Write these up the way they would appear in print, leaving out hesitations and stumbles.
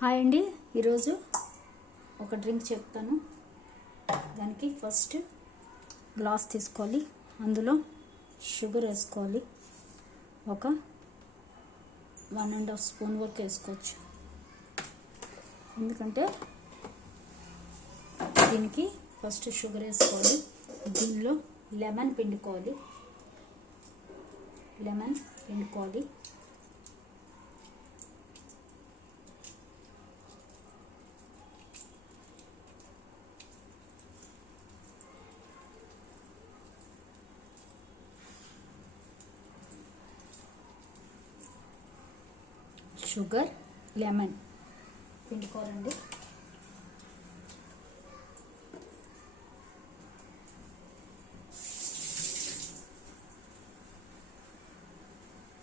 Hi అండి, ఈరోజు ఒక డ్రింక్ చెప్తాను. దానికి ఫస్ట్ గ్లాస్ తీసుకోవాలి, అందులో షుగర్ వేసుకోవాలి. ఒక 1.5 స్పూన్ వరకు వేసుకోవచ్చు, ఎందుకంటే దీనికి ఫస్ట్ షుగర్ వేసుకోవాలి. దీనిలో లెమన్ పిండుకోవాలి. షుగర్, లెమన్ పిండుకోవాలండి.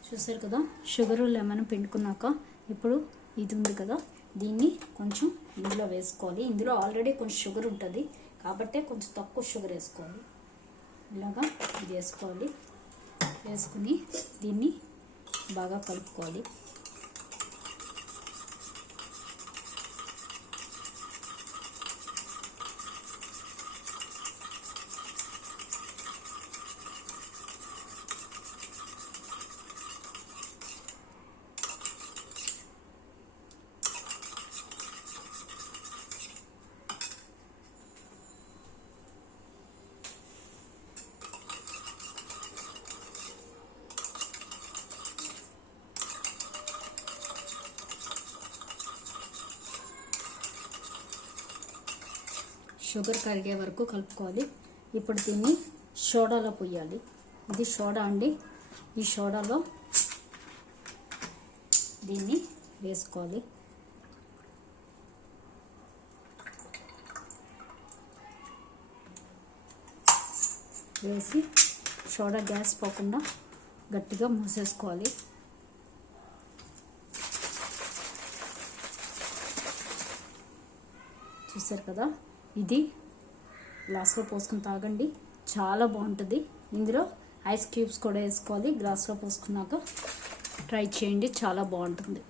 చూసారు కదా, షుగర్ లెమన్ పిండుకున్నాక ఇప్పుడు ఇది ఉంది కదా, దీన్ని కొంచెం ఇందులో వేసుకోవాలి. ఇందులో ఆల్రెడీ కొంచెం షుగర్ ఉంటుంది కాబట్టి కొంచెం తక్కువ షుగర్ వేసుకోవాలి. ఇలాగా ఇది వేసుకోవాలి. వేసుకుని దీన్ని బాగా కలుపుకోవాలి. షుగర్ కరిగే వరకు కలుపుకోవాలి. ఇప్పుడు దీన్ని సోడాలో పోయాలి. ఇది సోడా అండి. ఈ సోడాలో దీన్ని వేసుకోవాలి. వేసి సోడా గ్యాస్ పోకుండా గట్టిగా మూసేసుకోవాలి. చూసారు కదా, ఇది గ్లాస్లో పోసుకుని తాగండి, చాలా బాగుంటుంది. ఇందులో ఐస్ క్యూబ్స్ కూడా వేసుకోవాలి. గ్లాస్లో పోసుకున్నాక ట్రై చేయండి, చాలా బాగుంటుంది.